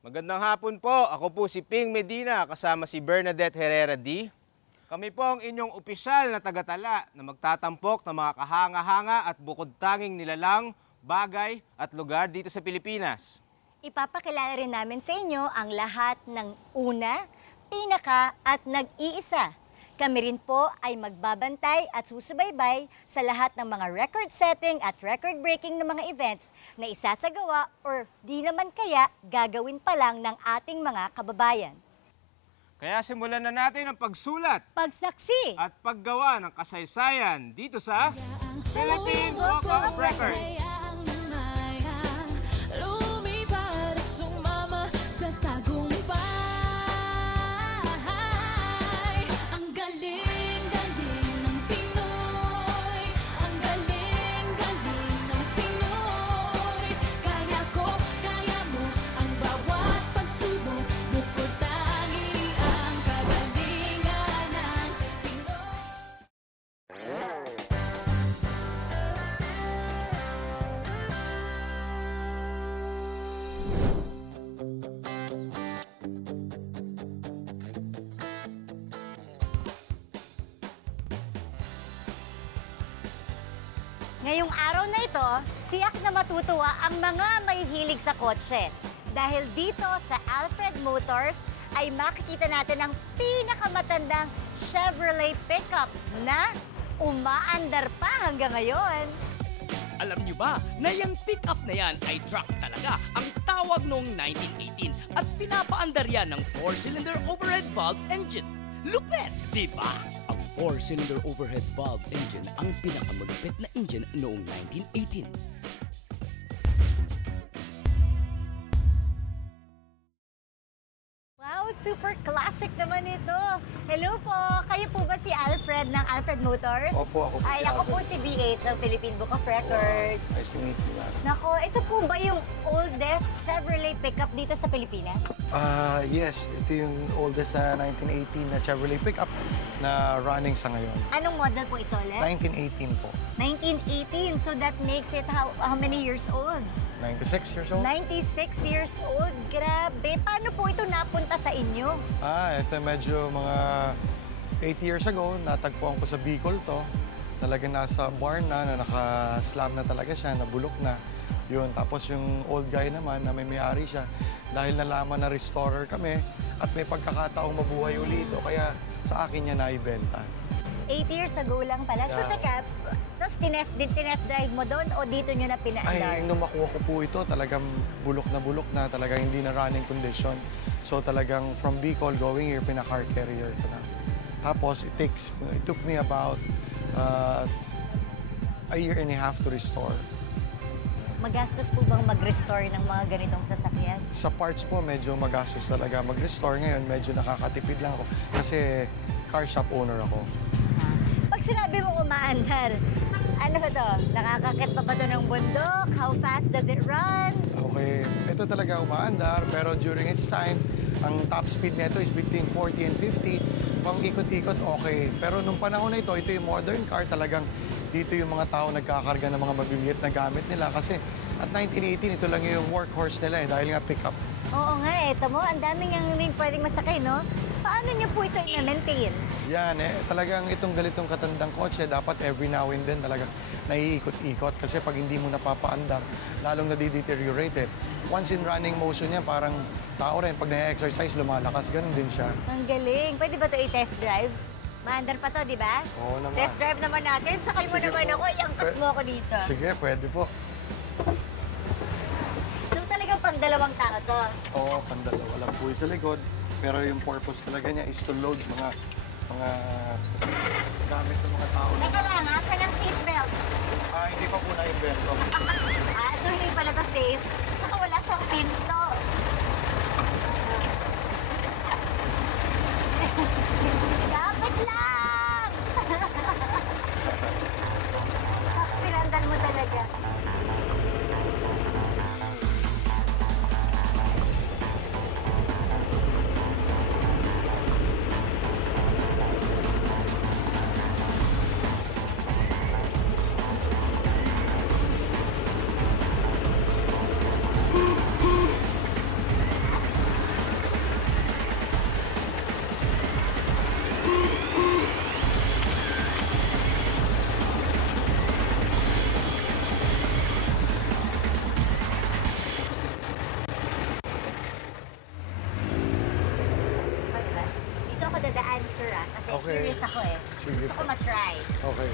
Magandang hapon po. Ako po si Ping Medina kasama si Bernadette Herrera D. Kami po ang inyong opisyal na tagatala na magtatampok ng mga kahanga-hanga at bukod-tanging nilalang, bagay at lugar dito sa Pilipinas. Ipapakilala rin namin sa inyo ang lahat ng una, pinaka at nag-iisa. Kami rin po ay magbabantay at susubaybay sa lahat ng mga record-setting at record-breaking na mga events na isasagawa or di naman kaya gagawin pa lang ng ating mga kababayan. Kaya simulan na natin ang pagsulat, Pagsaksi at paggawa ng kasaysayan dito sa Philippine Book of Records. Ngayong araw na ito, tiyak na matutuwa ang mga may hilig sa kotse. Dahil dito sa Alfred Motors ay makikita natin ang pinakamatandang Chevrolet pickup na umaandar pa hanggang ngayon. Alam nyo ba na yung pick-up na yan ay truck talaga ang tawag noong 1918 at pinapaandar yan ng 4-cylinder overhead valve engine. Lupet, di ba? Ang 4-cylinder overhead valve engine ang pinakamalupit na engine noong 1918. Wow, super classic naman ito. Hello po, kayo po ba si Alfred ng Alfred Motors? Opo, ako po Ay, si ako Alfred. po si BH ng Philippine Book of Records. Wow. Nice to meet you, ma'am. Nako, ito po ba yung oldest Chevrolet pickup dito sa Pilipinas? Yes, ito yung oldest na 1918 na Chevrolet pickup na running sa ngayon. Anong model po ito ulit? 1918 po. 1918, so that makes it how many years old? 96 years old. 96 years old, grabe. Paano po ito napunta sa inyo? Ito medyo mga 8 years ago, natagpuan ko sa Bicol to. Talagang nasa barn na naka-slam na talaga siya, nabulok na. Yun, tapos yung old guy naman na may-ari siya, dahil nalaman na restorer kami at may pagkakataong mabuhay ulit ito, kaya sa akin niya naibenta. 8 years ago lang pala. So, Yeah. teka, tapos tinest drive mo doon o dito nyo na pinaandar? Ay, nung makuha ko po ito, talagang bulok na, talagang hindi na running condition. So talagang from Bicol going here, pina-car carrier ko na. Tapos it took me about a year and a half to restore. Magastos po bang mag-restore ng mga ganitong sasakyan? Sa parts po, medyo magastos talaga mag-restore. Ngayon, medyo nakakatipid lang ako kasi car shop owner ako. Pag sinabi mo umaandar, ano ba to? Nakakakit pa ba to ng bundok? How fast does it run? Okay, ito talaga umaandar, pero during its time, ang top speed nito is between 40 and 50. Pang ikot-ikot, okay. Pero nung panahon na ito yung modern car, talagang dito yung mga tao nagkakarga ng mga mabibigat na gamit nila. Kasi at 1918, ito lang yung workhorse nila dahil nga pick-up. Oo nga, eto mo, ang daming ang pwedeng masakay, no? Paano niyo po ito i-maintain? Yan talagang itong ganitong katandang kotse, dapat every now and then talaga naiikot-ikot. Kasi pag hindi mo napapaandar, lalong nadi-deteriorate. Once in running motion yan, parang tao rin, pag na-exercise, lumalakas, ganun din siya. Ang galing. Pwede ba ito i-test drive? Maandar pa to, di ba? Oo naman. Test drive naman natin. Sakay mo Sige naman po. ako, iangkas mo ako dito. Sige, pwede po. So talagang pang dalawang tao to. Oo, pandalawa lang po sa likod. Pero yung purpose talaga niya is to load mga gamit ng mga tao. Teka lang, asan ang seatbelt? Hindi pa po na-invento. So hindi pala to safe. Saka wala siyang pinto. Dapat lang! Saks, pinandan mo talaga. Okay. curious ako eh. Sige Gusto ko po. matry. Okay.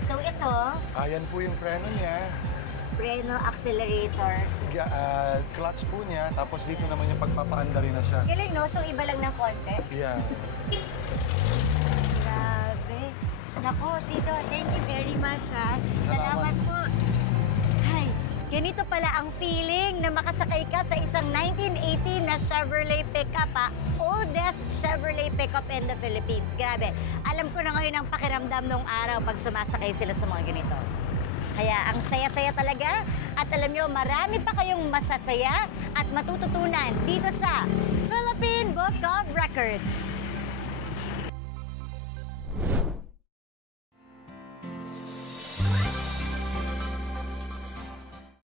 So ito, Ayan po yung preno niya. preno accelerator. Clutch po niya, tapos dito naman yung pagpapaanda rin na siya. Galing no? So iba lang ng konti. Yeah. Grabe. Nako, Tito, thank you very much ha. Salamat po. Ay, ganito pala ang feeling na makasakay ka sa isang 1980 na Chevrolet pickup ha. Oldest Chevrolet pickup in the Philippines. Grabe. Alam ko na ngayon ang pakiramdam nung araw pag sumasakay sila sa mga ganito. Kaya ang saya-saya talaga at alam nyo, marami pa kayong masasaya at matututunan dito sa Philippine Book of Records.